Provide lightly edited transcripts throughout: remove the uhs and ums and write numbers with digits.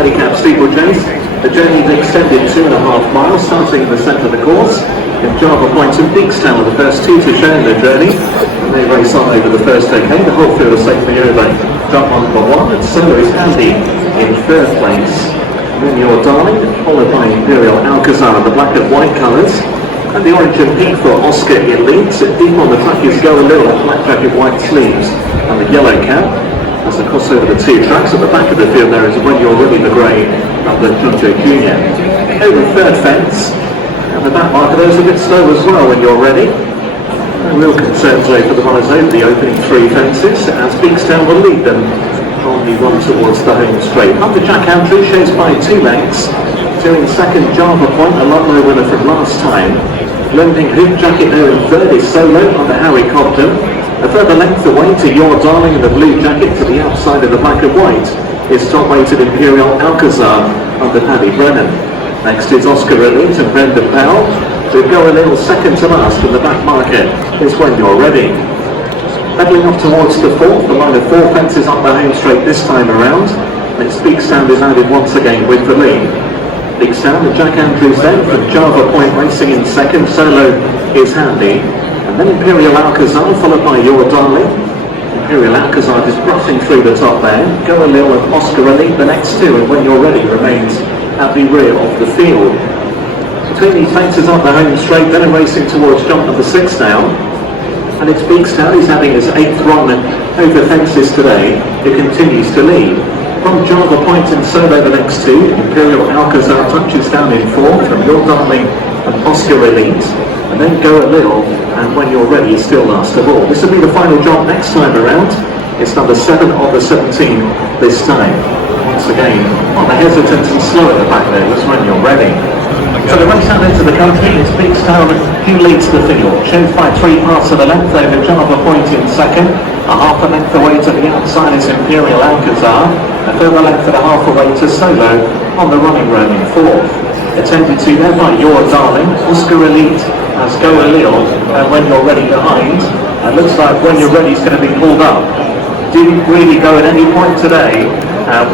handicap steeplechase. The journey is extended 2.5 miles, starting in the centre of the course. In Java Point and Beakstown are the first two to share the journey. And they race on over the first decade. The whole field is safely over. Jump on number 1, and Solo is handy in third place. And then Your Darling, followed by Imperial Alcazar in the black and white colours. And the orange and pink for Oscar in leads. Deep on the track is Go a Little, black jacket, white sleeves, and the yellow cap. As they cross over the two tracks, at the back of the field there is When You're Ready, the grey, and the Chantry Junior. Over third fence, and the back marker there's a bit slow as well, When You're Ready. No real concerns though for the runners over the opening three fences, as Beakstown will lead them on the run towards the home straight. Under Jack Chantry shows by 2 lengths. Two in second, Java Point, a Ludlow winner from last time. Blending Hoop Jacket there in third is Solo under Harry Cobden. A further length away to Your Darling in the blue jacket to the outside of the black and white is top-weighted Imperial Alcazar under Paddy Brennan. Next is Oscar Elite and Brendan Powell. To Go a Little second to last, and the back marker is When You're Ready. Pedaling off towards the fourth, the line of 4 fences up the home straight this time around. And Beakstown is added once again with the lead. Beakstown and Jack Andrews then from Java Point racing in second. Solo is handy. And then Imperial Alcazar followed by Your Darling. Imperial Alcazar just brushing through the top there. Go a Little and Oscar Elite the next two, and When You're Ready remains at the rear of the field. Between these fences up the home straight, then racing towards jump number 6 now. And it's Beakstown, he's having his 8th run over fences today, who continues to lead. From Java Point and Solo the next two, Imperial Alcazar touches down in 4th from Your Darling and Oscar Elite, and then Go a Little, and When You're Ready is still last of all. This will be the final jump next time around. It's number 7 of the 17 this time. Once again, on the hesitant and slow at the back there was When You're Ready. So the race out into the country is Beakstown who leads the field. Shows by 3 parts of the length over Java Point in second. A half a length away to the outside is Imperial Alcazar. A further length and a half away to Solo on the running road in 4th. Attended to there by Your Darling, Oscar Elite as Go a Little, and When You're Ready behind. And looks like When You're Ready is going to be pulled up. Didn't really go at any point today.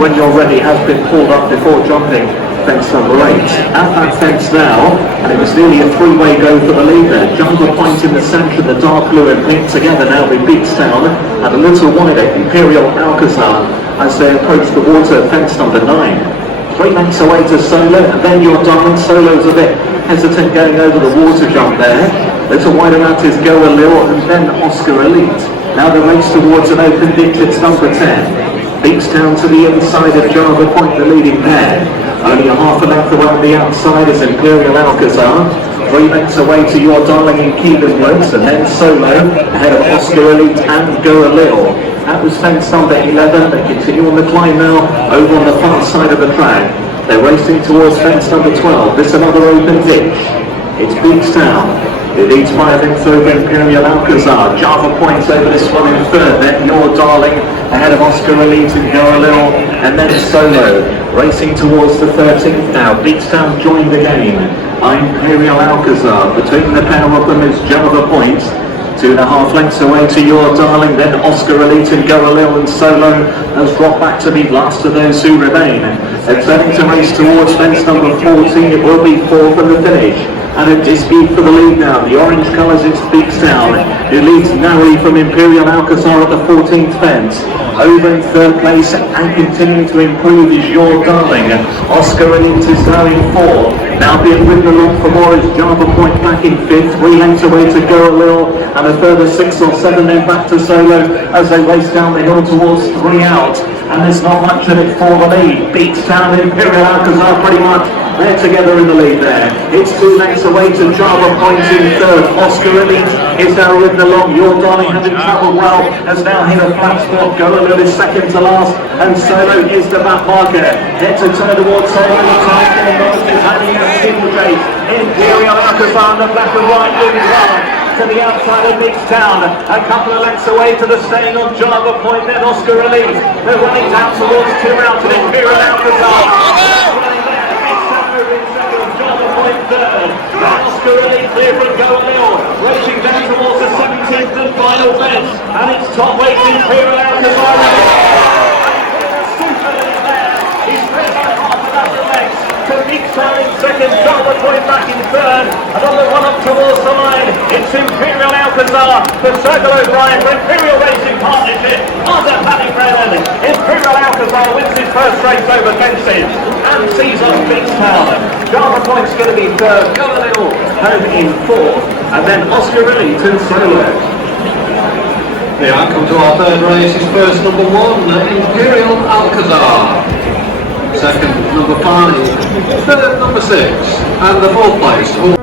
When You're Ready has been pulled up before jumping fence number 8. At that fence now, and it was nearly a 3-way go for the lead there. Java Point in the centre, the dark blue and pink together now with Beakstown, and a little wider Imperial Alcazar as they approach the water fence number 9. 3 lengths away to Solo, and then Your Darling. Solo's a bit hesitant going over the water jump there. Little wider out is Go a Little, and then Oscar Elite. Now the race towards an open ditch, it's number 10. Beakstown to the inside of Java Point, the leading pair. Only a half a length away on the outside is Imperial Alcazar. 3 lengths away to Your Darling in Keegan Woods, and then Solo ahead of Oscar Elite and Go a Little. That was fence number 11. They continue on the climb now over on the far side of the track. They're racing towards fence number 12. This another open ditch. It's Beakstown. It leads by a length over Imperial Alcazar. Java Points over this one in third. Then Your Darling ahead of Oscar Elite and Go a Little, and then Solo racing towards the 13th now. Beakstown joined again by Imperial Alcazar. Between the pair of them is Java Point. 2.5 lengths away to Your Darling, then Oscar Elite and Go a Little, and Solo has dropped back to be last of those who remain. They're turning to race towards fence number 14. It will be 4 from the finish. And a dispute for the lead now. The orange colours, it's Beakstown, who leads narrowly from Imperial Alcazar at the 14th fence. Over in third place and continuing to improve is Your Darling. Oscar Elite is now in 4. Now being ridden along for more is Java Point back in 5th. 3 lengths away to Go a Little, and a further 6 or 7 then back to Solo as they race down the hill towards 3 out. And there's not much of it for the lead. Beakstown and Imperial Alcazar pretty much. They're together in the lead there. It's 2 lengths away to Java Point in third. Oscar Elite is now ridden along. Your Darling, having travelled well, has now hit a flat spot. Go a Little is second to last, and Solo is the back marker. Head to turn towards Solo. The time getting lost is handing out steeplechase. Imperial Alcazar in the black and white leading hard to the outside of Beakstown. A couple of lengths away to the staying on Java Point, then Oscar Elite. They're running down towards 2 out, and Imperial Alcazar third. Oscar Elite clear from Go a Little, racing down towards the 17th and final fence, and it's top weight Imperial Alcazar. Super there. He's time in second, Java Point back in third, and on the run up towards the line, it's Imperial Alcazar for Circle O'Brien for Imperial Racing Partnership under Paddy Brennan. Imperial Alcazar wins his first race over Fences and sees off Beachtown. Java Point's going to be third, Galileo home in fourth, and then Oscar Willie turns solo. The outcome to our third race is first number 1, Imperial Alcazar. Second, number 5. Third, number 6. And the fourth place.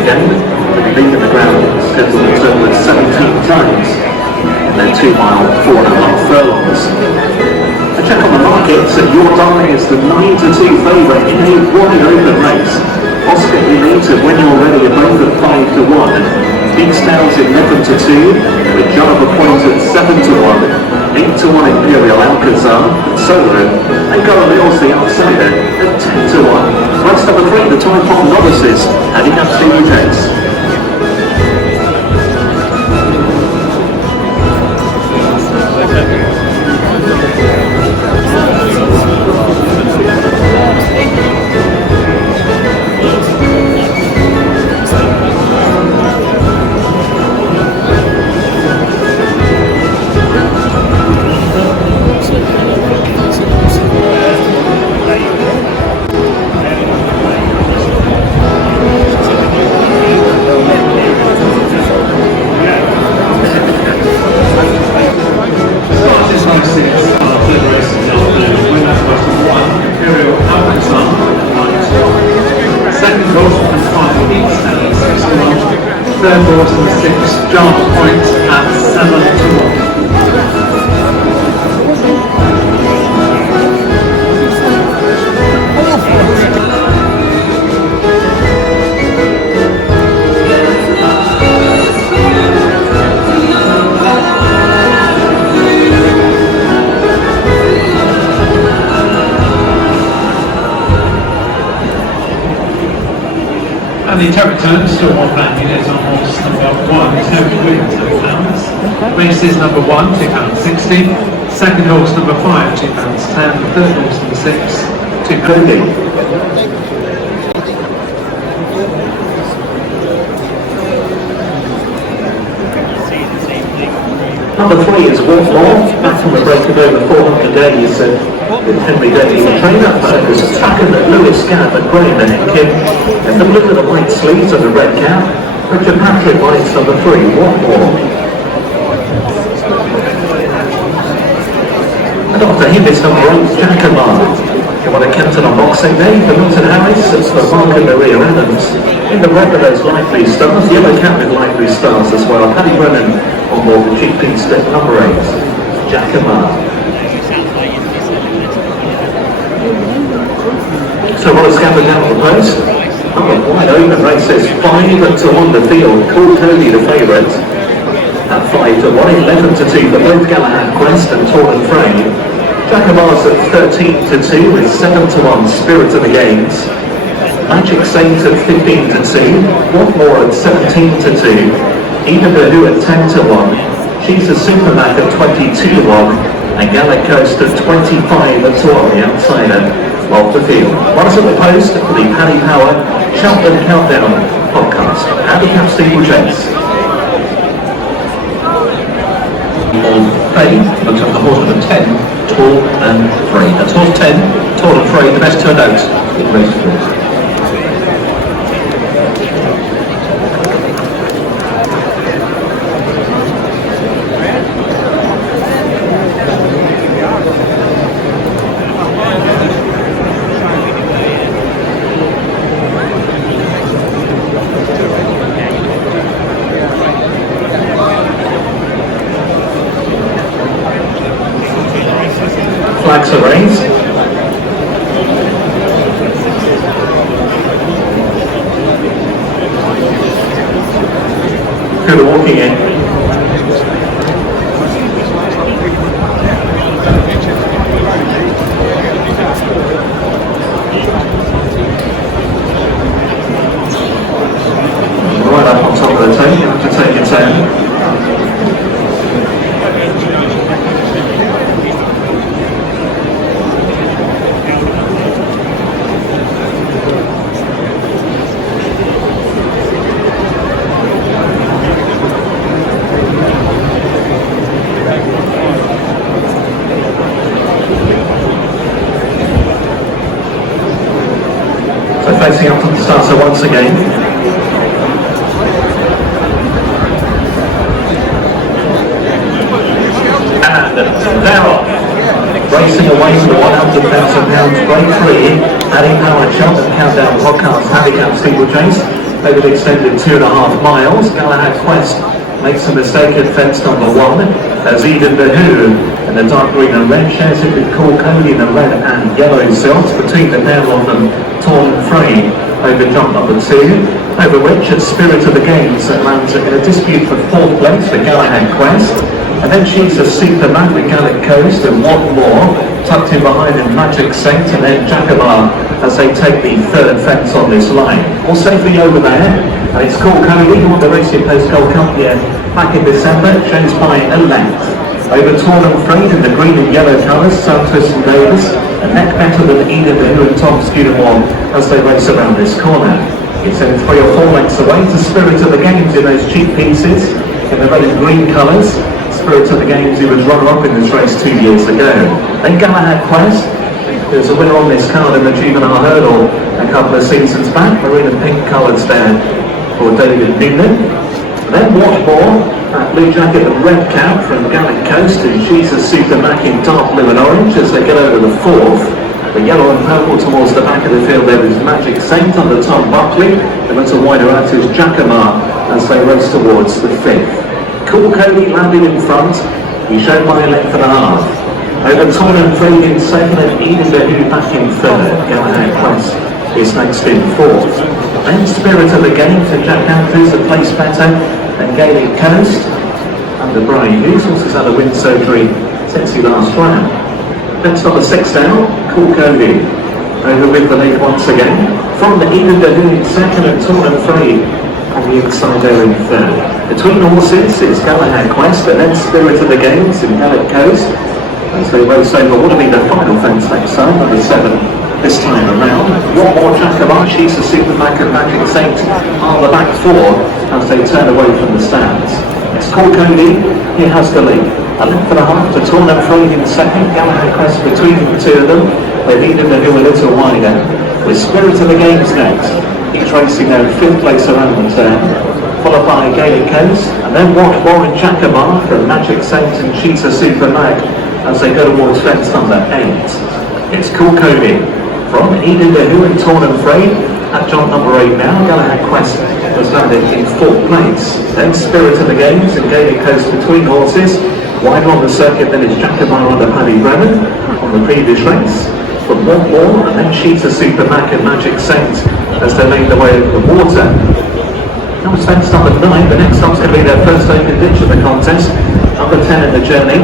again, to be leaving the ground scheduled a total of 17 times in their 2 mile, 4.5 furlongs. The check on the markets, Your Darling is the 9-2 favourite in a wide open race. Oscar Elite, when you're ready, are both at 5-1. Beakstown's 11-2, with Java Point at 7-1. 8-1 Imperial Alcazar, Solo, and Galileo's the outsider at 10-1. Race number 3, the Time Bomb Novices, heading up Stephen Chase. Third horse and 6, Java Point at 7-1. And the interpret turn, still one brand unit on horse number 1, Toby Williams, £2. Races number 1, £2.60. Second horse number 5, £2.10. Third horse number 6, £2.50. Number 3 is Wolf Law, back from the break of over 400 days with Henry Daly, the trainer. There's a Tucken at Lewis Gabb at Graham and Kim, and the blue with the white sleeves and the red cap. Richard Patrick rides number 3, Wolf Law. And after him is number 8, Jackamar. He won at Kempton on Boxing Day for Milton Harris, it's for Mark and Maria Adams. In the red with those light blue stars, the yellow cap with light blue stars as well. Paddy Brennan on board the GP step number 8, Jackamar. So Royce Gambler down on the post. Wide open races, 5-1 the field. Cool Cody the favourite at 5-1, 11-2 for both Galahad Quest and Torn and Frey. Jacamar's at 13-2 with 7-1 Spirit of the Games. Magic Saint at 15-2, Watmore at 17-2, Eva Behu at 10-1, She's a Supermac at 22-1, and Gallic Coast at 25-1, the outsider of the field. Once at the post for the Paddy Power Cheltenham Countdown podcast. Handicap steeplechase. Faye looks at the horse number 10, Tall and Frey. That's horse 10, Tall and Frey, the best turned out in race 4. Flags are raised. Good walking in. Right up on top of the tape, you have to take your turn. Facing up to the starter once again. And they're off. Racing away from the £100,000 break free. Adding power Cheltenham Countdown podcast handicap steeplechase. Over the extended 2.5 miles. Galahad Quest makes a mistake at fence number 1, as Eden Who in the dark green and red shares it with Cool Cody in the red and yellow silks. Between the pair of them, Torn and Free over jump number 2, over which at Spirit of the Games lands in a dispute for 4th place for Galahad Quest. And then she's a Superman with Gallic Coast and What More, tucked in behind in Magic Saint, and then Jacobah as they take the 3rd fence on this line. All safely over there, and it's Cool Cody who won the Racing Post Gold Cup here back in December, shows by a length. Over Torn and Frayed in the green and yellow colours, Santos and Davis, a neck better than Eden Who and Tom Scudamore as they race around this corner. It's in 3 or 4 lengths away to Spirit of the Games in those cheap pieces, in the red and green colours. Spirit of the Games, who was runner-up in this race 2 years ago. Then Galahad Quest, there's a winner on this card in the juvenile hurdle a couple of seasons back, maroon and pink colours there for David Newman. Then What More, that blue jacket and red cap from Gallic Coast, and she's a Supermac in dark blue and orange as they get over the 4th. The yellow and purple towards the back of the field there is Magic Saint under Tom Buckley. The little wider out is Jacobah as they race towards the 5th. Cool Cody landing in front, he's shown by a length and a half. Over Torn and Frayed in 2nd and Eden Who back in 3rd. Galahad Quest is next in 4th. Then Spirit of the Games and Jack Andrews, a place better than Gaelic Coast. Under Brian Hughes, horses had a wind surgery since he last ran. Fence number 6 now, Cool Cody over with the lead once again. From the Eden Who in 2nd and Torn and Frayed on the inside there in 3rd. Between horses is Galahad Quest and then Spirit of the Games in Gaelic Coast as they race over what will be the final fence next time, number 7 this time around. What More Jacobah, she's a Supermac and Magic Saint are the back 4 as they turn away from the stands. It's Cool Cody, he has the lead. A length and a half to Torn and Frayed in 2nd, Galahad Quest between the 2 of them. They lead in the hill a little wider. With Spirit of the Games next. He's racing there in 5th place around the turn, followed by Gaelic Coast, and then What More and Jacobah from Magic Saint and She's a Supermac as they go towards fence number 8. It's Cool Cody from Eden Who and Torn and Frayed at jump number 8 now. Galahad Quest was landed in 4th place. Then Spirit of the Games and Gaelic Coast between horses. Wider on the circuit then is Jacobah under Paddy Brennan on the previous race. From What More and then She's a Supermac and Magic Saint as they make their way over the water. Now it's fence number 9, the next stop's going to be their first open ditch of the contest, number 10 in the journey,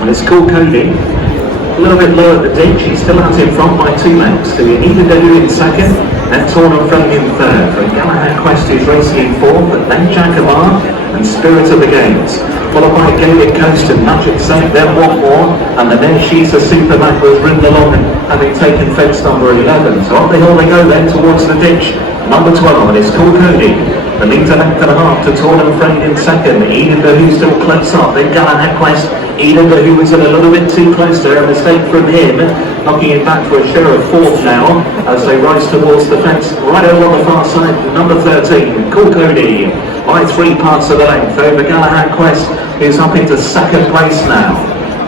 and it's Cool Cody. A little bit lower at the ditch, he's still out in front by 2 lengths. So you Eden Who in 2nd, then Torn and Frayed in 3rd. For Galahad Quest is racing in 4th, but then Jacobah and Spirit of the Games. Followed by Gaelic Coast and Magic Saint, then What More, and then She's a Supermac was ridden along and having taken fence number 11. So up the hill they go then towards the ditch. Number 12, and it's Cool Cody. The lead's a length and a half to Torn and Frayed in 2nd. Eden Who still close up. Then Galahad Quest. Eden Who was in a little bit too close there. A mistake from him, knocking it back for a share of 4th now as they rise towards the fence right over on the far side. Number 13, Cool Cody by 3 parts of the length over Galahad Quest, who's up into 2nd place now.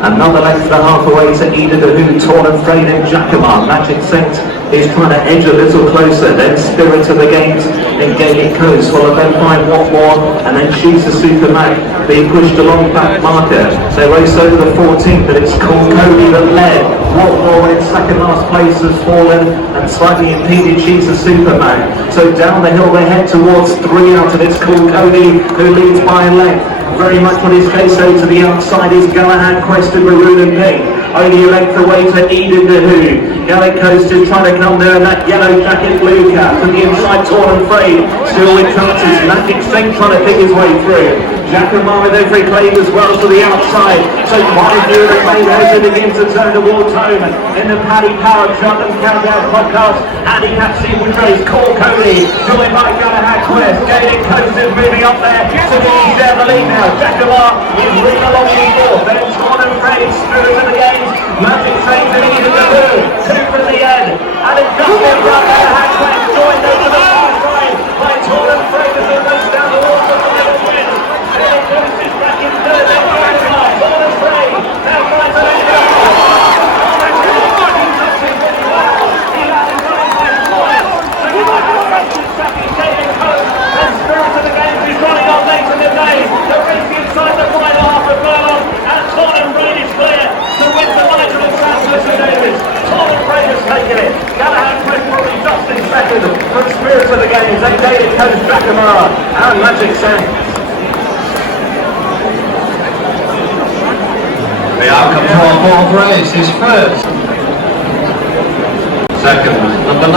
Another length and a half away to Eden Who, Torn and Frayed and Jacobah. Magic Saint is trying to edge a little closer. Then Spirit of the Games in Gaelic Coast, followed then by What More, and then She's a Supermac being pushed along back marker. They race over the 14th, but it's Cool Cody that led. What More in 2nd last place has fallen and slightly impeded She's a Supermac. So down the hill they head towards 3 out, and it's Cool Cody who leads by a length. Very much on his case to the outside is Galahad Quest in maroon and pink. Only a length away to Eden Who. Gaelic Coast is trying to come there in that yellow jacket blue cap. To the inside, Torn and Frayed. Still with chances. Magic Saint trying to pick his way through. Jacobah with every claim as well to the outside. So quite a few of the claim as it begins to turn towards home. In the Paddy Power Cheltenham Countdown podcast, handicap sequence race, Cool Cody, joined by Galahad Quest. Gaelic Coast is moving up there. So he's down the lead now. Jacobah is ridden along in 4th. Then Torn and Frayed, Spirit of the Games. Magic Saint and Eden Who. 2 from the end. And it's just in front. Galahad Quest joined over the far side by Torn and Frayed as they race down the water for the win. Gaelic Coast is back in 3rd. Then Jacobah, Torn and Frayed. Now finds the lead. And Spirit of the Games is running on late in the day. David Coast, Drakamara, and Magic Sense. The outcome for our fourth race is first. Second, number 9.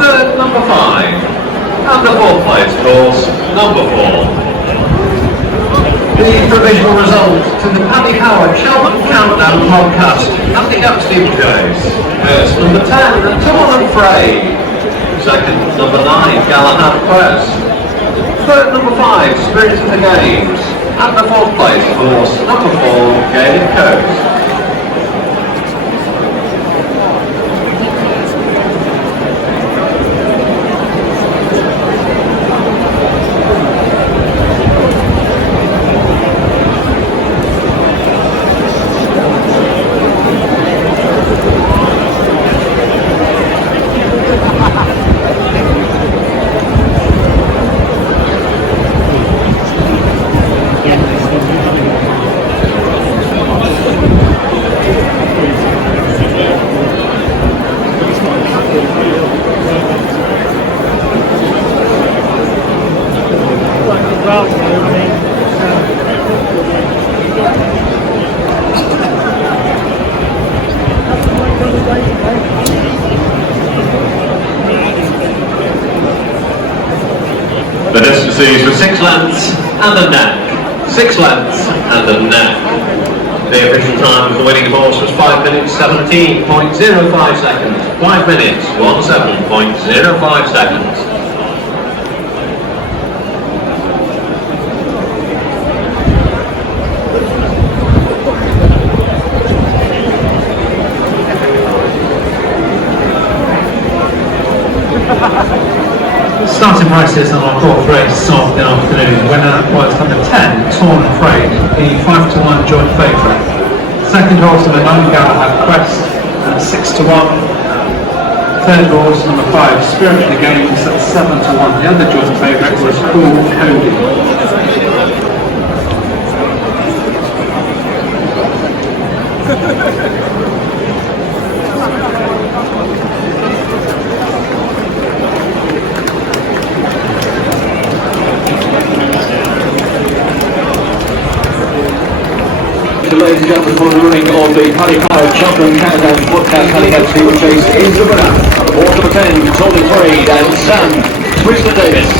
Third, number 5. And the fourth place course, number 4. The provisional result to the Paddy Howard Cheltenham Countdown podcast handicap steeplechase. First, number 10, Tunnel and Frey. Second, number 9, Galahad Quest. Third, number 5, Spirit of the Games. And the fourth place course, number 4, Gaelic Coast. The distances for 6 lengths and a neck. 6 lengths and a neck. The official time of the winning horse was 5 minutes 17.05 seconds. 5 minutes 17.05 seconds. Starting prices on our fourth race this afternoon. Winner was number 10, Torn and Frey, the 5-to-1 joint favourite. Second horse number 9, Galahad Quest, at 6-to-1. Third horse number 5, Spirit of the Games, at 7-to-1. The other joint favourite was Cool Cody. Ladies and gentlemen, for the running of the Paddy Howard Cheltenham Countdown podcast handicap steeplechase is the winner. Horse number 10, Tony Parade and Sam Twister Davis.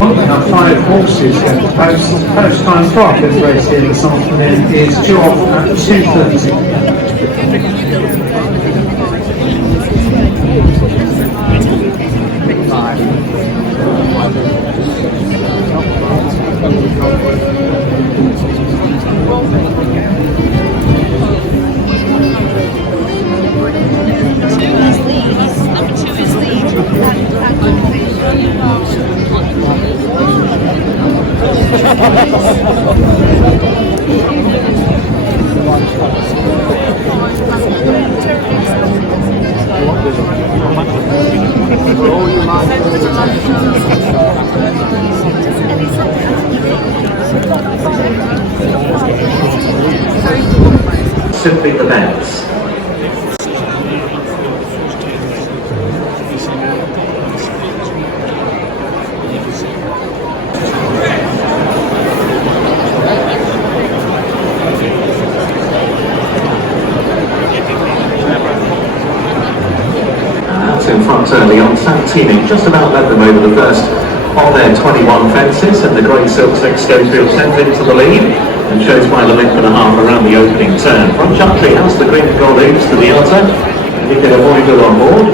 Well, we have 5 horses going to post. Post time for this race here this afternoon is due off at 2:30. Simply the bets. In front early on, Santini just about led them over the first on their 21 fences, and the grey silk six goes through sent into the lead and shows by the length and a half around the opening turn. From Chantry has the green and gold hoops to the outer, and you get a Voidoo on board.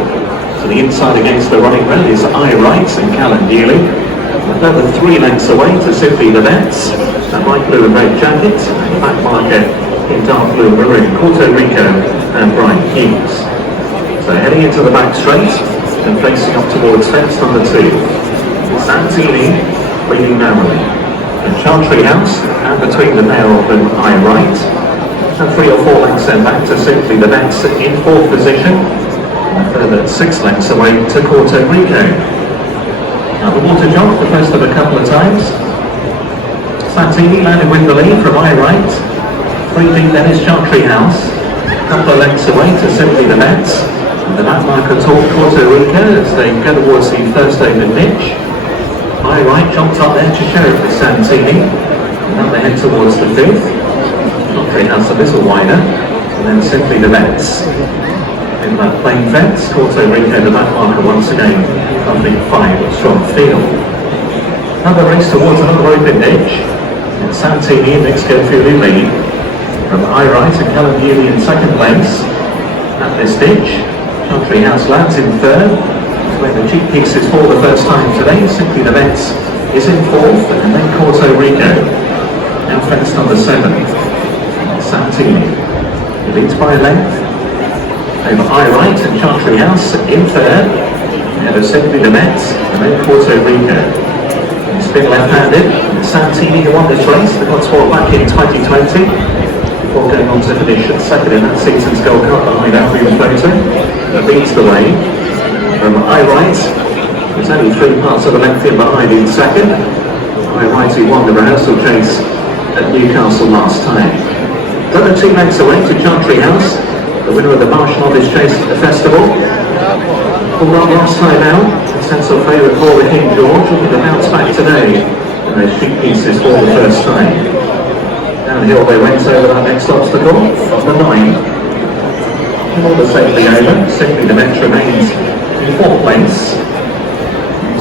To the inside against the running red is I Right and Callan Dealey. And over 3 lengths away to Simply the Bets, a light blue and red jacket, and the back marker in dark blue and maroon, Puerto Rico and Brian Hughes. So heading into the back straight and facing up towards fence number 2. Santini leading narrowly. And Chantry House and between the pair of them I Right. And 3 or 4 lengths then back to Simply the Bets in 4th position. And further 6 lengths away to Puerto Rico. Now the water jump, the first of a couple of times. Santini landed with the lead from I Right. 3 deep then is Chantry House. A couple of lengths away to Simply the Bets. The back marker taught Puerto Rico as they go towards the first open ditch. I Right jumped up there to share it with Santini. And now they head towards the 5th. Chantry House a little wider. And then Simply the Bets. In that plain fence, Puerto Rico the back marker once again. I think 5 strong field. Another race towards another open ditch. And Santini and Nick Schofield in lead. From I Right and Callan Dealey in 2nd place. At this ditch. Chantry House lands in 3rd, when the cheek pieces for the first time today. Simply the Bets is in 4th, and then Puerto Rico. And fence number 7, Santini. He leads by a length over I Right and Chantry House in 3rd, ahead of Simply the Bets, and then Puerto Rico. He's been left-handed. Santini who won this race, the Cotswold back in 2020. Before going on to finish 2nd in that season's Gold Cup behind Albion Photo. That leads the way from I Right. There's only 3 parts of a length in behind in 2nd. I Right who won the rehearsal chase at Newcastle last time. Another 2 lengths away to Chantry House, the winner of the Marsh Novice Chase at the festival. Pulled up last time out, a sense of favourite for the King George, looking to bounce back today. And their cheek pieces for the first time. Downhill they went over that next obstacle, number 9. All the safely over, Simply the Bets remains in 4th place.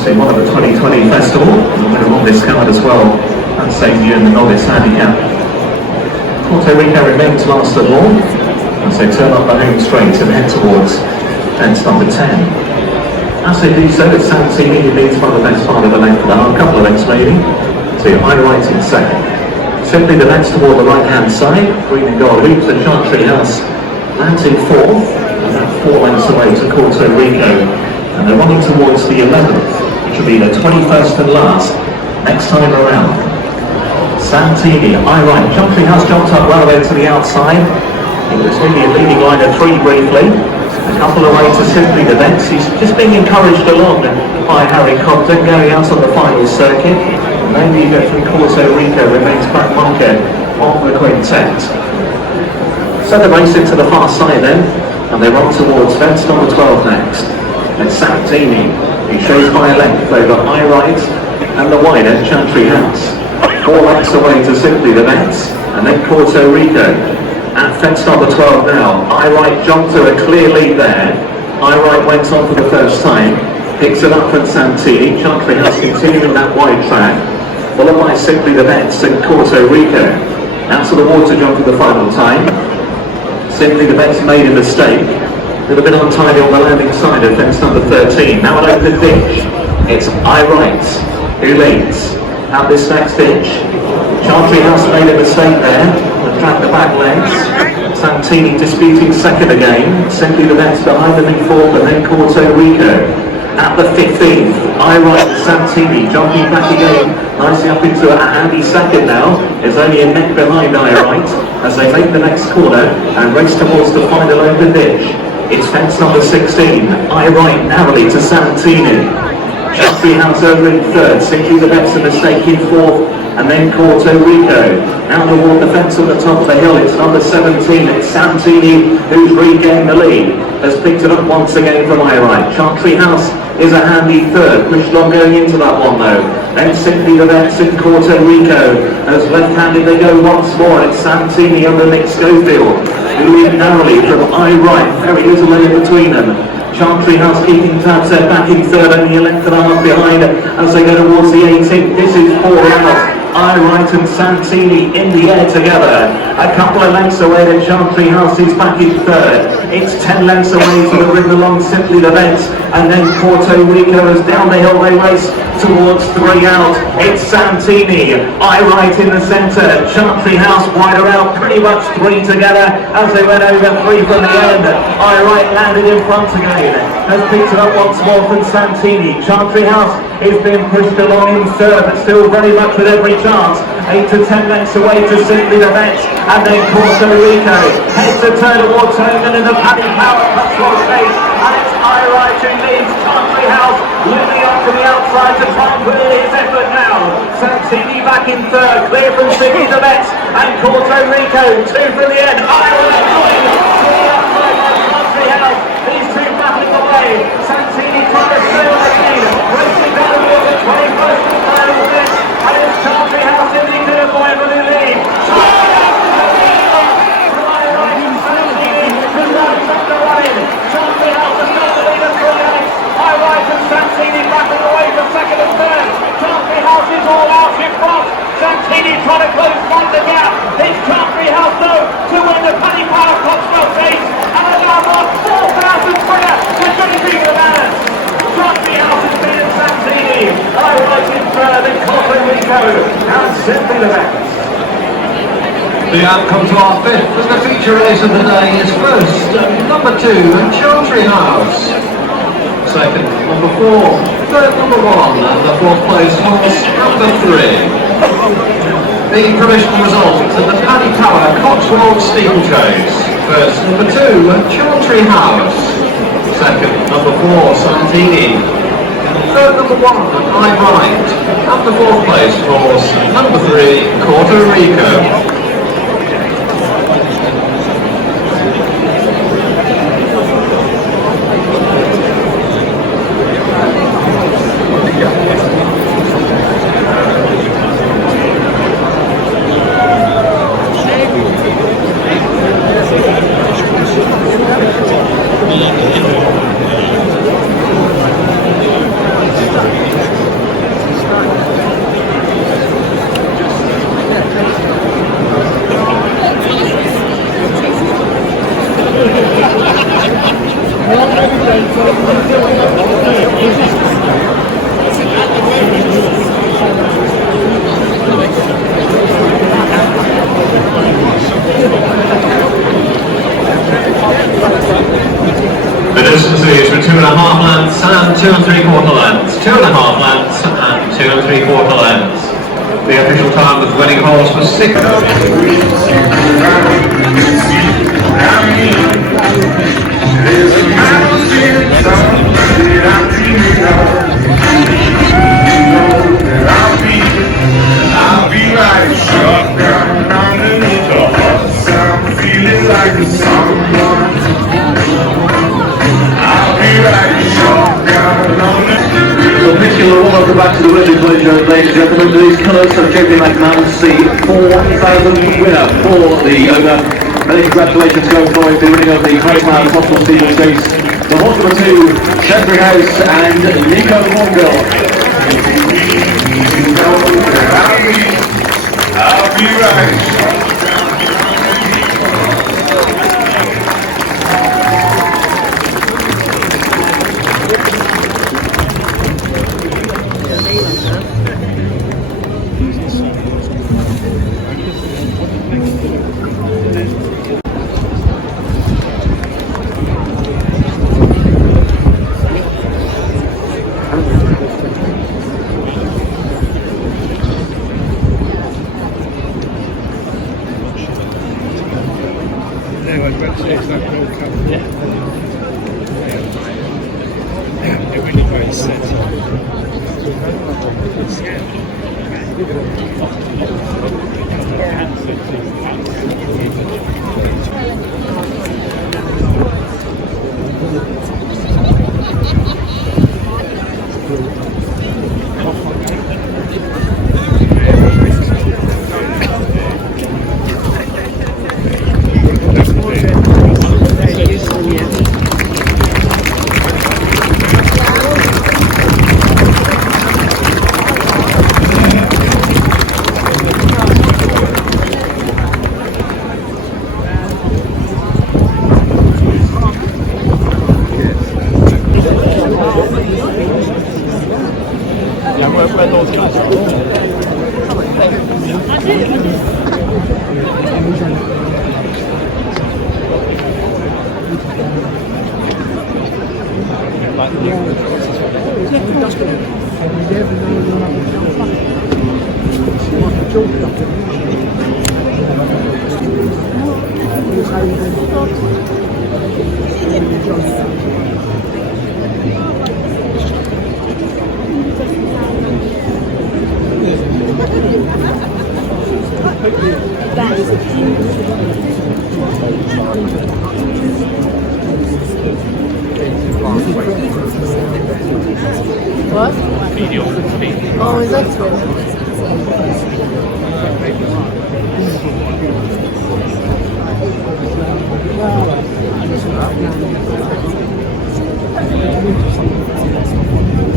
So one of the 2020 festival, and the winner on this card as well, and same year in the novice handicap. Puerto Rico remains last of all, as they turn up the home straight and head towards fence number 10. As they do so, it's Santini who leads by the best part of the length now, a couple of lengths maybe, to I Right in 2nd. Simply the Bets toward the right hand side, green and gold hoops and Chantry House lands in 4th, and that's 4 lengths away to Puerto Rico, and they're running towards the 11th, which will be the 21st and last next time around. Santini, I Right, Chantry House jumped up well there to the outside. It was maybe a leading line of 3 briefly. A couple away to Simply the Bets. He's just being encouraged along by Harry Cobden going out on the final circuit. And maybe even from Puerto Rico remains back marker on the quintet. So the race into the far side then, and they run towards fence number 12 next. It's Santini, he shows by a length over I Right and the wider Chantry House. 4 lengths away to Simply the Bets, and then Puerto Rico. at fence number 12 now. I Right jumped to a clear lead there. I Right went on for the first time, picks it up from Santini. Chantry has continuing that wide track, followed by Simply the Vets and Corto Rico. Out to the water jump for the final time. Simply the Vets made a mistake. A little bit untidy on the landing side of fence number 13. Now an open ditch. It's I Right who leads at this next ditch. Chantry has made a mistake there and tracked the back legs. Santini disputing second again. Simply the Vets behind them in fourth, and then Corto Rico. At the 15th, I Right Santini jumping back again, nicely up into a handy second now. Is only a neck behind I Right as they make the next corner and race towards the final open ditch. It's fence number 16, I Right narrowly to Santini. Chantry House over in third, Simply the Vets a mistake in fourth, and then Corto Rico. Now toward the fence on the top of the hill, it's number 17, it's Santini who's regained the lead. Has picked it up once again from I Right. Chantry House is a handy third, pushed long going into that one though. Then Simply the Vets in Corto Rico. As left-handed they go once more, it's Santini under Nick Schofield, who lead narrowly from I Right, very little in between them. Chantry House keeping tabs there, back in third, only a length and a half behind as they go towards the 18th. This is 4 out. I Right and Santini in the air together. A couple of lengths away, then Chantry House is back in third. It's 10 lengths away to the ring along Simply the Vets, and then Corto Rico as down the hill they race towards 3 out. It's Santini, I Right in the centre, Chantry House wider out, pretty much 3 together as they went over 3 from the end. I Right landed in front again, has picked it up once more from Santini. Chantry House is being pushed along in third, but still very much with every chance. 8 to 10 lengths away to Simply the Vets, and then Corto Rico heads to turn towards home, and in the Paddy Power cuts for space, and it's I Right who leads. Chantry House looming up to the outside to try and put in his effort now. Santini back in third, clear from Simply the Vets, and Corto Rico 2 from the end. I Right going to the outside by Chantry House. These two battling away. Santini trying to stay on the lead, racing down towards the 21st and final bit, and it's Chantry House in the clear boy for the lead. Santini battling away for second and third. Chantry House is all out in front. Santini trying to close one the gap. It's Chantry House though to win the Paddy Power Cotswold race, and a now more 4,000 winner to JP the man. Chantry House has beaten Santini. I Right in third, and Corto Rico and Simply the Vets. The outcome to our fifth and the feature race of the day is first, number 2, Chantry House. Second, number 4, third, number 1, and the fourth place horse, number 3. The provisional result of the Paddy Power Cotswold Steeplechase. First, number 2, Chantry House. Second, number 4, Santini. Third, number 1, I Right. And the fourth place horse, number 3, Corto Rico. The distances for 2.5 lengths and 2 3/4 lengths, 2.5 lengths and 2 3/4 lengths. The official time of the winning horse was 6. I'll be like shotgun underneath the hot sun, feeling like someone. I'll be like shotgun underneath. Particular welcome back to the Racing Pleasure, ladies and gentlemen. These colours of JP McMahon C 4,000 winner for the over Many congratulations go for the winning of the Cheltenham Festival Steeple Chase. The horse number 2, Chantry House and Nico Morville. I'll be right. What? Oh, is that true?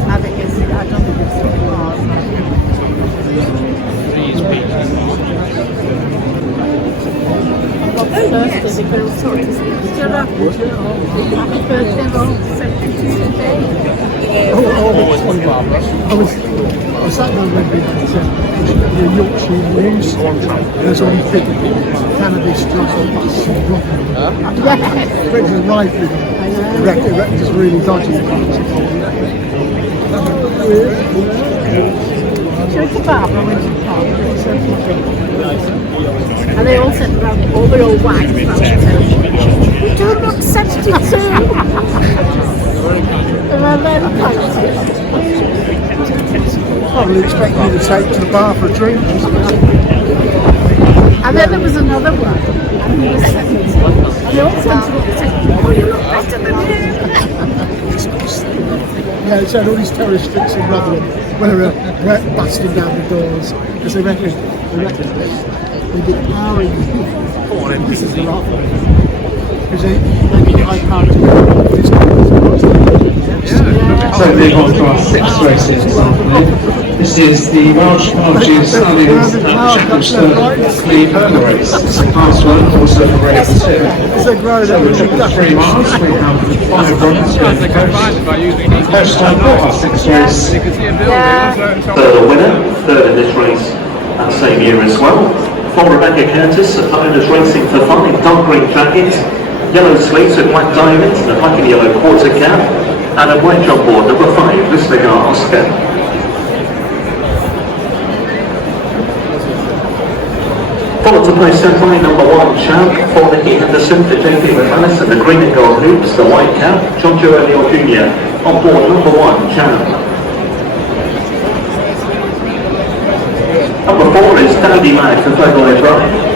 I think it's, I don't think it's too Happy birthday, I sat down with the Yorkshire News. There's only 50 cannabis drugs on bus and dropping. Yeah. It was a rifle. It was really dodgy. Should we go Barbara went to the park? And they all said around, all the old wags around. You don't look 72. And I'm very positive. Probably expect you to take to the bar for a drink. And then there was another one. And he was 70. And they all turned to look and said, oh, you look better than him. Yeah, it said all these terrorists in Rotherham were blasting down the doors because they reckon they did powering. This is the Rotherham. Because they get high powered. So moving on to our sixth race this afternoon. This is the Welsh Marches Stallions at Shepherd's Clean Burger Race. It's a class 1, also for race 2. So we took the 3 miles, we have 5 runners going to coast. First time for our sixth race. The winner, third in this race that same year as well. For Rebecca Curtis, the owners racing for 5 dark green jackets, yellow sleeves with black diamonds, and a black and yellow quarter cap, and a white on board number 5, Listener Oscar. Followed to place by number 1, Champ, for Nicky Henderson, for JP McManus, and the green and gold hoops, the white cap, John Joe O'Neill Jr. on board number 1, Champ. Number 4 is Dandy Mag for Fergal O'Brien.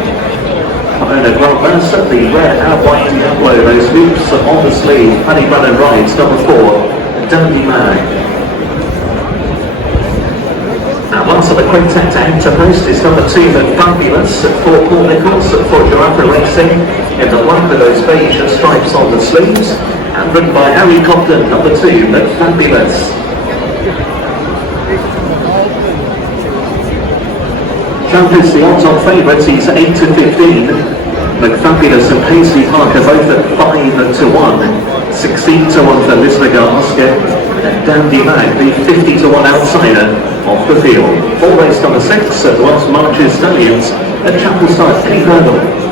Owner Grant Mansett, the rare Hawaiian yellow, those hoops on the sleeve, Paddy Brennan rides number 4, Dandy Mag. Now, once on the quintet to enter post is number 2, Fabulous, at 4 Paul Nichols, at 4 Giraffe Racing, in the black with those beige stripes on the sleeves, and ridden by Harry Compton, number 2, Fabulous. Chantry's the odds-on favourite, he's 8 to 15. Fabulous and Paisley Parker both at 5 to 1. 16 to 1 for Lisnagar Oscar, and Dandy Mag, the 50 to 1 outsider off the field. Full race number 6 at Welsh Marches Stallions at Chapel Start Clean Hurdle.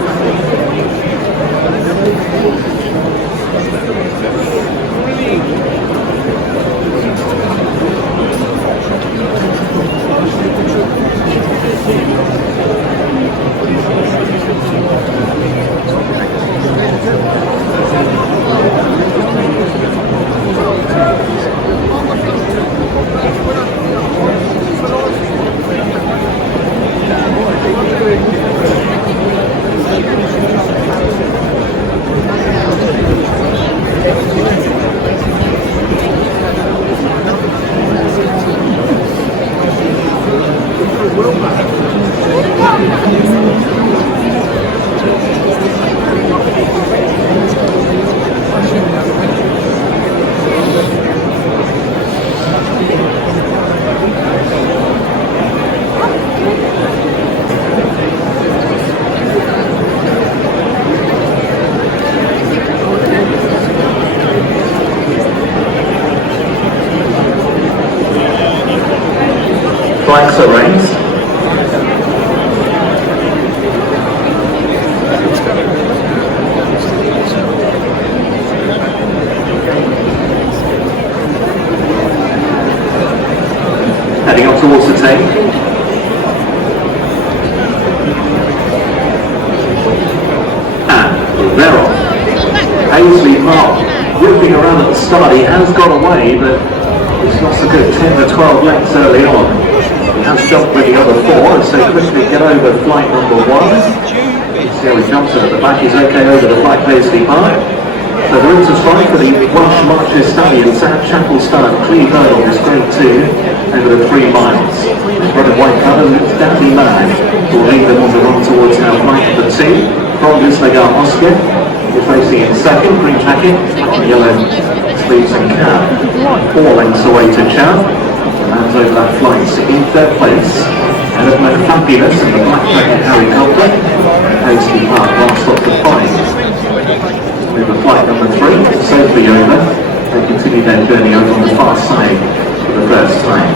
Flags are raised. Heading up towards the tape. And they're off. Paisley Park whipping around at the start. He has got away, but he's lost a good 10 to 12 lengths early on. He has jumped with the other 4 as they quickly get over flight number 1. See how he jumps at the back, he's okay over the flight Paisley Park. So they're into strike for the Welsh Marches Stallions at Chapel Start. Clean Hurdle is grade 2 over the 3 miles. Red and white colours, it's Dandy Mag will lead them on the run towards now flight number 2. From Lisnagar Oscar is racing in second, green jacket, yellow sleeves and cap. 4 lengths away to Chad. Lands over that flight in 3rd place. And at Fabulous and the black jacket Harry Compton. Paisley Park last off the 5. With the flight number 3, safely over. They continue their journey over on the far side for the first time.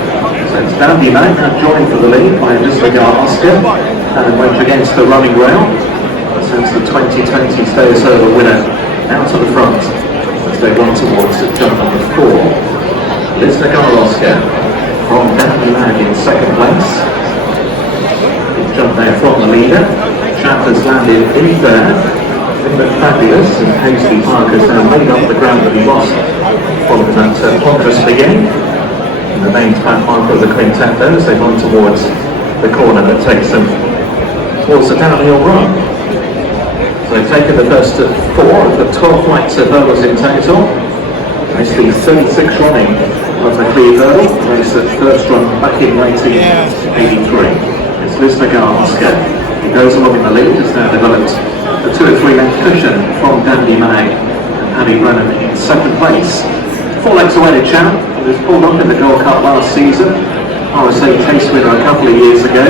So it's Dandy Mag now joined for the lead by Lisnagar Oscar and went against the running rail. Since the 2020 Stayers Hurdle winner out to the front as they run towards jump number 4. Lisnagar Oscar from Dandy Mag in 2nd place. Big jump there from the leader. Chap has landed in 3rd. Fabulous and Paisley Park has now made up the ground that he lost from that ponderous beginning. And the main flat mark of the quintet there as they run towards the corner that takes them towards the downhill run. So they've taken the first 4 of the 12 flights of hurdles in total. It's the 36th running of the clear hurdle, race at first run back in 1983. It's Lisnagar Oscar. He goes along in the lead, has now developed a 2 or 3 length cushion from Dandy Mag and Paddy Brennan in 2nd place. 4 lengths away to Champ, he was pulled up in the Gold Cup last season. RSA Chase winner a couple of years ago.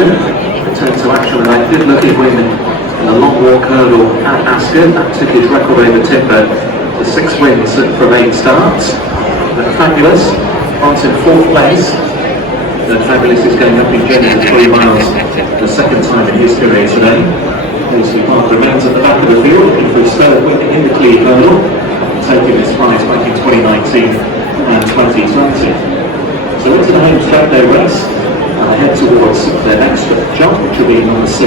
Returned to action with that good looking win in the long walk hurdle at Ascot. That took his record over Timber to 6 wins from 8 starts. But Fabulous runs in 4th place. The Fabulous is going up in Jenny to 3 miles the 2nd time in his career today. Paisley Park remains at the back of the field, looking for his 3rd win in the clear hurdle, taking this prize back in 2019 and 2020. So into the home straight day race, and they head towards their next jump, which will be number 6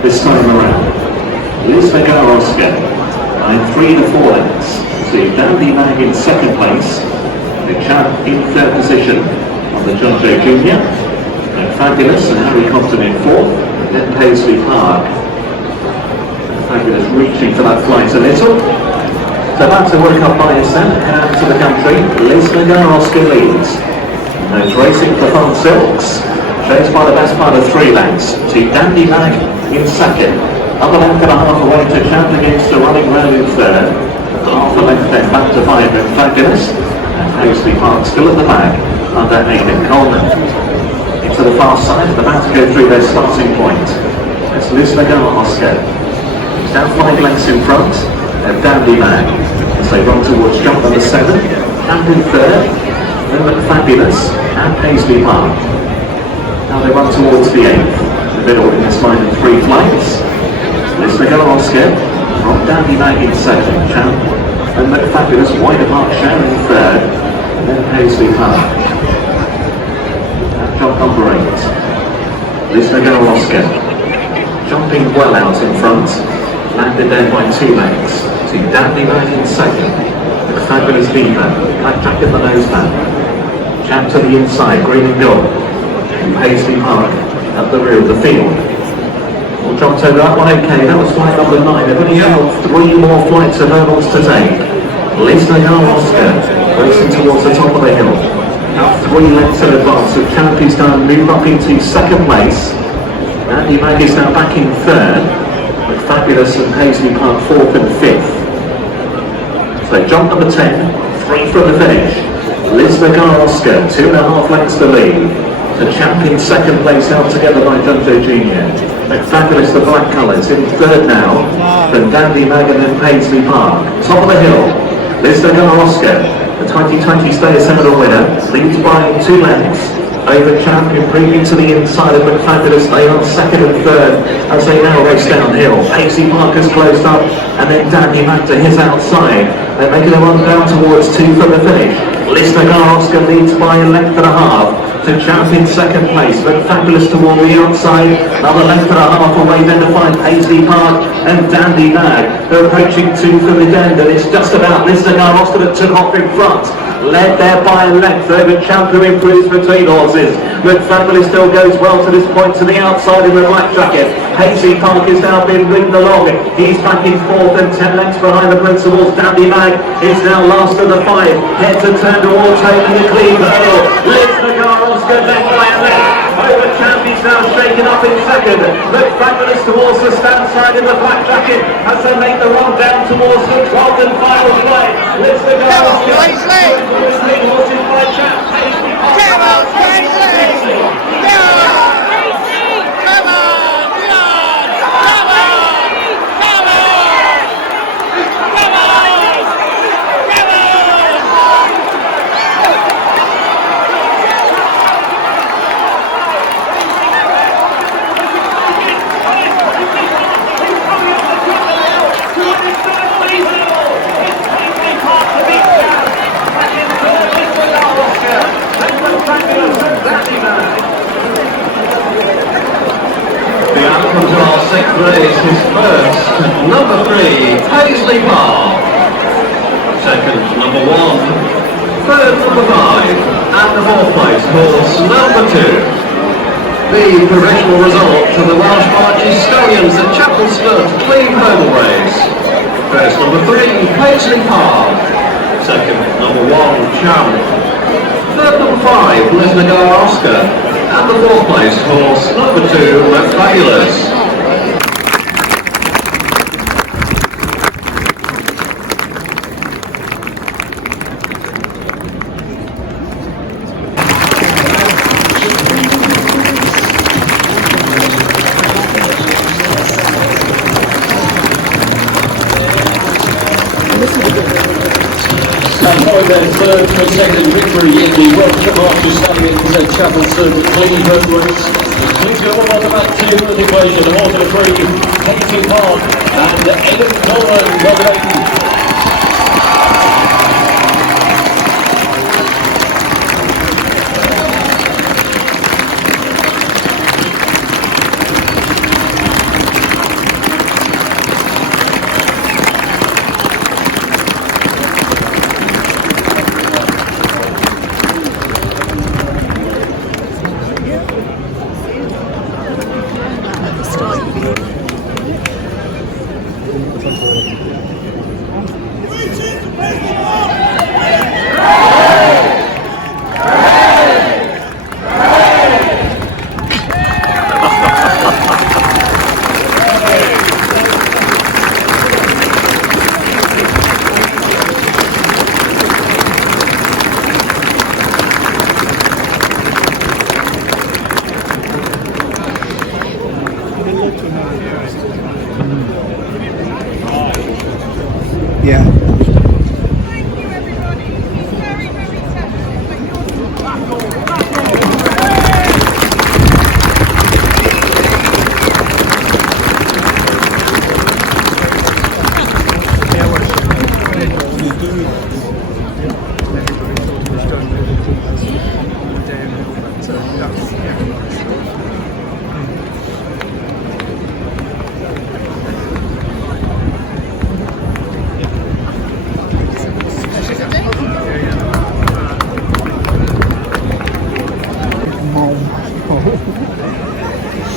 this time around. Lisnagar Oscar, and 3 to 4 lengths. So Dandy Mag in 2nd place, the Chad in 3rd position on the John Joe Jr. And Fabulous and Harry Compton in 4th, and then Paisley Park. Fabulous reaching for that flight a little. So about to work up by his then, head out to the country. Lisnagar Oscar leads. And those racing for Fun Silks. Chased by the best part of 3 lengths to Dandy Mag in second. Up a length and a half away to Chantry against the running round in third. Half a length then back to 5 and Fabulous. And Paisley Park still at the back under Aidan Coleman. Into the far side, they're about to go through their starting point. It's Lisnagar Oscar. He's now 5 lengths in front of Dandy Mag. As they run towards jump number 7, Chantry third, then Fabulous and Paisley Park. Now they run towards the 8th. The middle in this line in 3 flights. Lisnagar Oscar from Dandy Mag in second, Champ, and Fabulous wide apart Sharon in third, and then Paisley Park. Jump number 8. Lisnagar Oscar jumping well out in front, landed there by 2 lengths to Dandy Mag in second. The Fabulous Diva, black jacket the noseband. Champ to the inside, green and gold. And Paisley Park at the rear of the field. Well, jumped over that one okay, that was flight number 9. They've only got 3 more flights of hurdles to take. Lisnagar Oscar racing towards the top of the hill. Now 3 lengths in advance of Chantry's done, move up into second place. Dandy Mag is now back in third, with Fabulous and Paisley Park 4th and 5th. So jump number 10, 3 from the finish. Lisnagar Oscar, 2.5 lengths to lead. To Champ in second place, held together by Junjo Jr. Fabulous, the black colours, in third now, from Dandy Mag and then Paisley Park. Top of the hill, Lisnagar Oscar, the 2020 Stay Seminole winner, leads by 2 lengths over Champ, improving to the inside of Fabulous. They are second and third as they now race downhill. Paisley Park has closed up, and then Dandy Mag to his outside. They're making a run down towards 2 from the finish. Lisnagar Oscar leads by 1.5 lengths to Champ in second place, but Fabulous toward the outside, another 1.5 lengths away then to find Paisley Park and Dandy Mag. They're approaching 2 from the end, and it's just about Lisnagar Oscar that took off in front. Led there by 1 length over Champ, who improves between horses. But Fabulous still goes well to this point to the outside in the black jacket. Paisley Park has now been ridden along. He's back in 4th and 10 lengths behind the principals. Dandy Mag is now last of the 5. Head to turn towards taking the clean hurdle. Lisnagar Oscar left by 1 length. Over Champ, he's now shaken up in second. Look Fabulous towards the stand side in the black jacket as they make the run down towards the 12th and final flight. Lisnagar Oscar. Horses by Champ. Come on, Paisley! Come on! Come on! Come on! Come on! Come on! Come on! The outcome to our 6th race is first, number 3, Paisley Park. Second, number 1. Third, number 5. And the 4th place, horse number 2. The provisional result to the Welsh Marches Stallions at Chapel Stud Clean Hurdle Race. First, number 3, Paisley Park. Second, number 1, Champ. Third, number 5, Lisnagar Oscar. And the 4th place, horse number 2, Fabulous. Following their third consecutive victory in the Welsh Marches Stallions at Chapel Stud Clean Hurdle Race. Please go on the back to the equation, the horse number 3, Paisley Park, and Aidan Coleman, well done.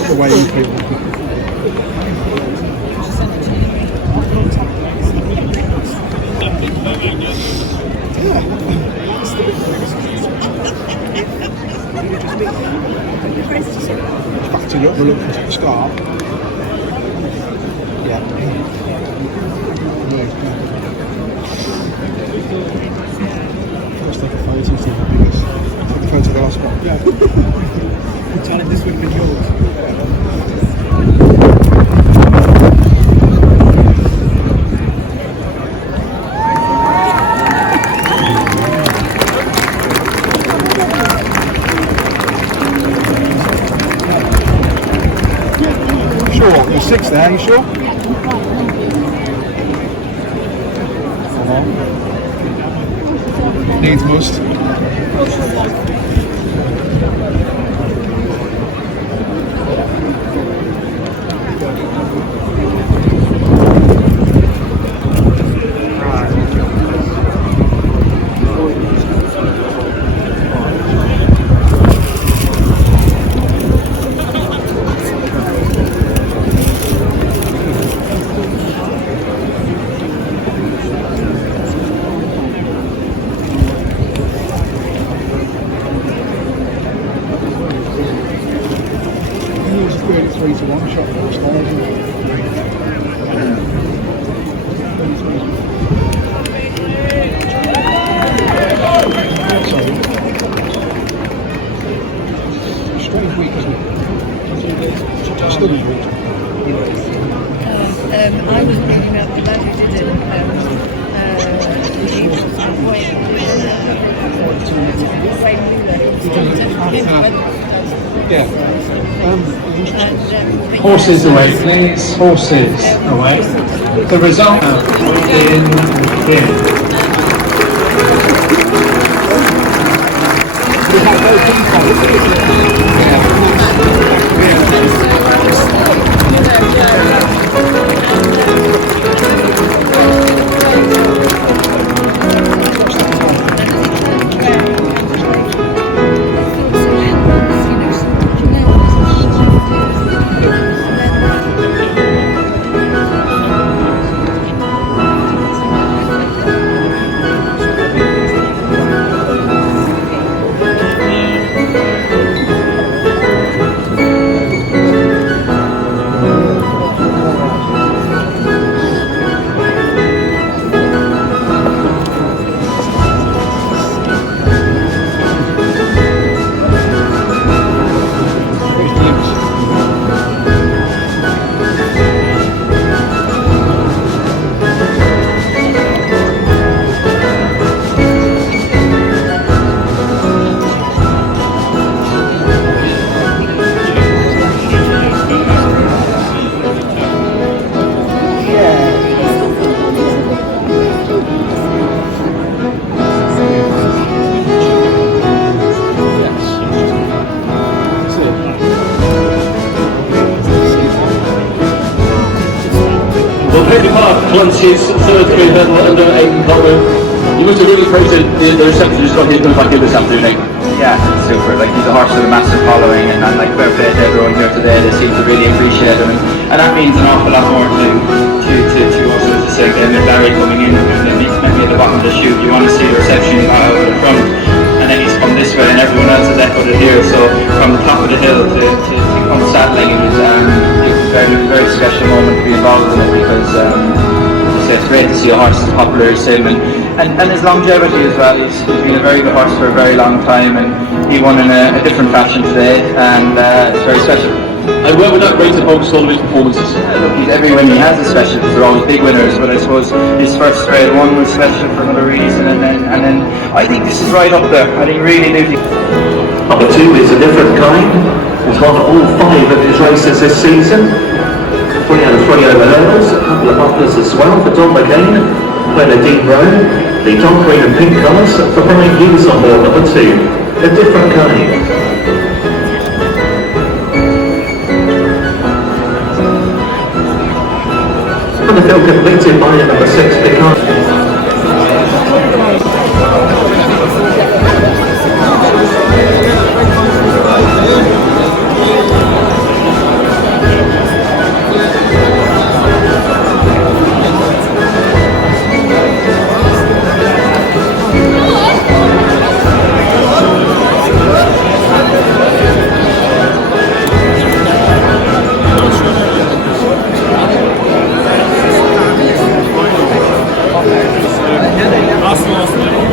The way you feel. Factored up the look at the start. Yeah. Let's take a photo to the biggest. Take a photo of the last spot. Yeah. Good talent this week with yours. Sure, you're 6 there, you sure? Needs must. I was reading up the lad who did it. Horses away, please. Horses away. The result Clancy's third grade medal under Aidan Powell. You must have really praised the reception just got here coming back in this afternoon. Yeah, it's super. Like, he's a horse with a massive following, and like fair play to everyone here today. They seem to really appreciate him, and that means an awful lot more to us as a say. And Larry coming in and maybe at the bottom of the chute, you want to see the reception out of the front, and then he's come this way, and everyone else has echoed it here. So from the top of the hill to come saddling, it was a very special moment to be involved in it, because it's great to see a horse as popular as him, and his longevity as well. He's been a very good horse for a very long time, and he won in a different fashion today, and it's very special. And where would that rate amongst all of his performances? Look, every win he has is special, because they're always big winners, but I suppose his first grade one was special for another reason, and then I think this is right up there. I think really do. Number 2 is a different kind. He's won all 5 of his races this season. 3 out of 3 over hurdles, a couple of bumpers as well for Don McCain, played a deep road. The dark green and pink colours for bright use on board number 2, a different kind. And the field completed by number 6, Picard. Aslı